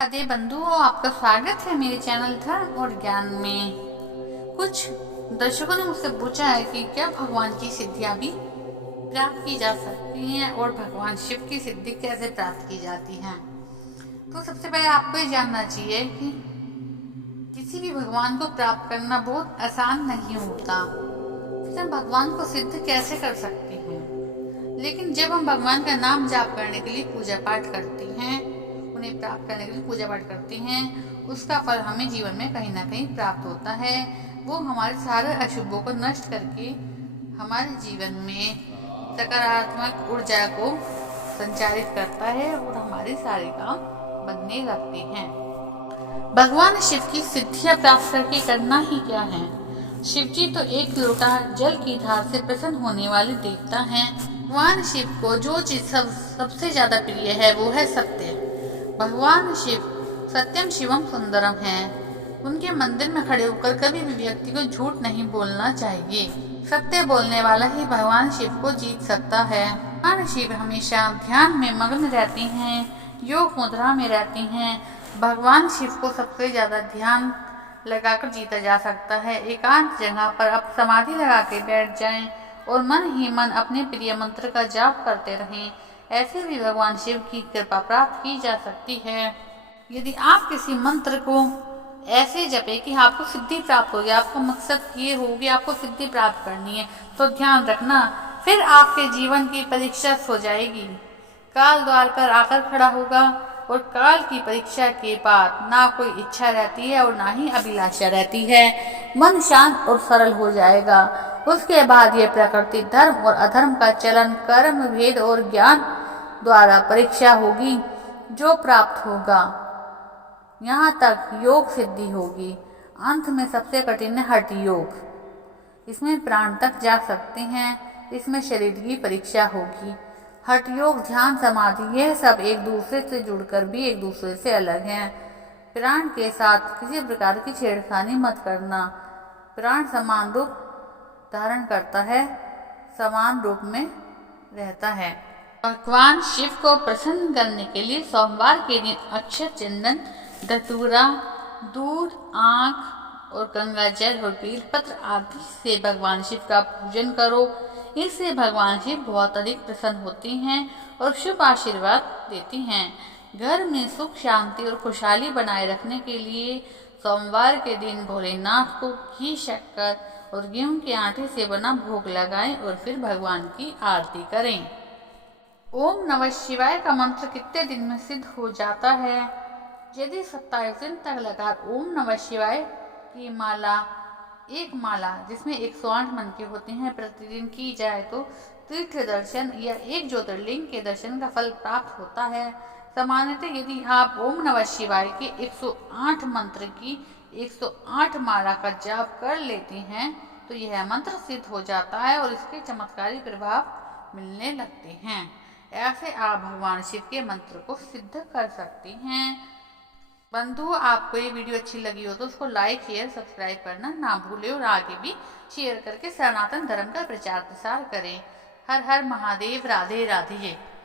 राधे बंधुओं, आपका स्वागत है मेरे चैनल धर्म और ज्ञान में। कुछ दर्शकों ने मुझसे पूछा है कि क्या भगवान की सिद्धियां भी प्राप्त की जा सकती हैं और भगवान शिव की सिद्धि कैसे प्राप्त की जाती हैं। तो सबसे पहले आपको ये जानना चाहिए कि किसी भी भगवान को प्राप्त करना बहुत आसान नहीं होता। फिर हम भगवान को सिद्ध कैसे कर सकते हैं। लेकिन जब हम भगवान का नाम जाप करने के लिए पूजा पाठ करते हैं, उन्हें प्राप्त करने के लिए पूजा पाठ करते हैं, उसका फल हमें जीवन में कहीं ना कहीं प्राप्त होता है। वो हमारे सारे अशुभों को नष्ट करके हमारे जीवन में सकारात्मक ऊर्जा को संचारित करता है और हमारे सारे काम बनने लगते हैं। भगवान शिव की सिद्धियां प्राप्त करके करना ही क्या है। शिव जी तो एक लोटा जल की धार से प्रसन्न होने वाले देवता हैं। भगवान शिव को जो चीज सबसे ज्यादा प्रिय है वो है सत्य। भगवान शिव सत्यम शिवम सुंदरम हैं। उनके मंदिर में खड़े होकर कभी भी व्यक्ति को झूठ नहीं बोलना चाहिए। सत्य बोलने वाला ही भगवान शिव को जीत सकता है। भगवान शिव हमेशा ध्यान में मग्न रहती हैं, योग मुद्रा में रहती हैं। भगवान शिव को सबसे ज्यादा ध्यान लगाकर जीता जा सकता है। एकांत जगह पर आप समाधि लगा के बैठ जाएं और मन ही मन अपने प्रिय मंत्र का जाप करते रहें। ऐसे भी भगवान शिव की कृपा प्राप्त की जा सकती है। यदि आप किसी मंत्र को ऐसे जपे कि आपको सिद्धि प्राप्त होगी, आपका मकसद ये होगी आपको सिद्धि प्राप्त करनी है, तो ध्यान रखना फिर आपके जीवन की परीक्षा हो जाएगी। काल द्वार पर आकर खड़ा होगा और काल की परीक्षा के बाद ना कोई इच्छा रहती है और ना ही अभिलाषा रहती है। मन शांत और सरल हो जाएगा। उसके बाद ये प्रकृति, धर्म और अधर्म का चलन, कर्म भेद और ज्ञान द्वारा परीक्षा होगी जो प्राप्त होगा। यहाँ तक योग सिद्धि होगी। अंत में सबसे कठिन है हठ योग। इसमें प्राण तक जा सकते हैं। इसमें शरीर की परीक्षा होगी। हठ योग, ध्यान, समाधि, यह सब एक दूसरे से जुड़कर भी एक दूसरे से अलग हैं। प्राण के साथ किसी प्रकार की छेड़खानी मत करना। प्राण समान रूप धारण करता है, समान रूप में रहता है। भगवान शिव को प्रसन्न करने के लिए सोमवार के दिन अक्षत, चंदन, धतूरा, दूध, आंख और गंगा जल और बेलपत्र आदि से भगवान शिव का पूजन करो। इससे भगवान शिव बहुत अधिक प्रसन्न होती हैं और शुभ आशीर्वाद देती हैं। घर में सुख, शांति और खुशहाली बनाए रखने के लिए सोमवार के दिन भोलेनाथ को घी, शक्कर और गेहूं के आटे से बना भोग लगाएं और फिर भगवान की आरती करें। ओम नमः शिवाय का मंत्र कितने दिन में सिद्ध हो जाता है। यदि 27 दिन तक लगातार ओम नमः शिवाय की एक माला जिसमें 108 मंत्र होते हैं प्रतिदिन की जाए तो तीर्थ दर्शन या एक ज्योतिर्लिंग के दर्शन का फल प्राप्त होता है। सामान्यतः यदि आप ओम नमः शिवाय के 108 मंत्र की 108 माला का जाप कर लेते हैं तो यह मंत्र सिद्ध हो जाता है और इसके चमत्कारी प्रभाव मिलने लगते हैं। ऐसे आप भगवान शिव के मंत्र को सिद्ध कर सकते हैं। बंधु, आपको ये वीडियो अच्छी लगी हो तो उसको लाइक, शेयर, सब्सक्राइब करना ना भूलें और आगे भी शेयर करके सनातन धर्म का प्रचार प्रसार करें। हर हर महादेव। राधे राधे।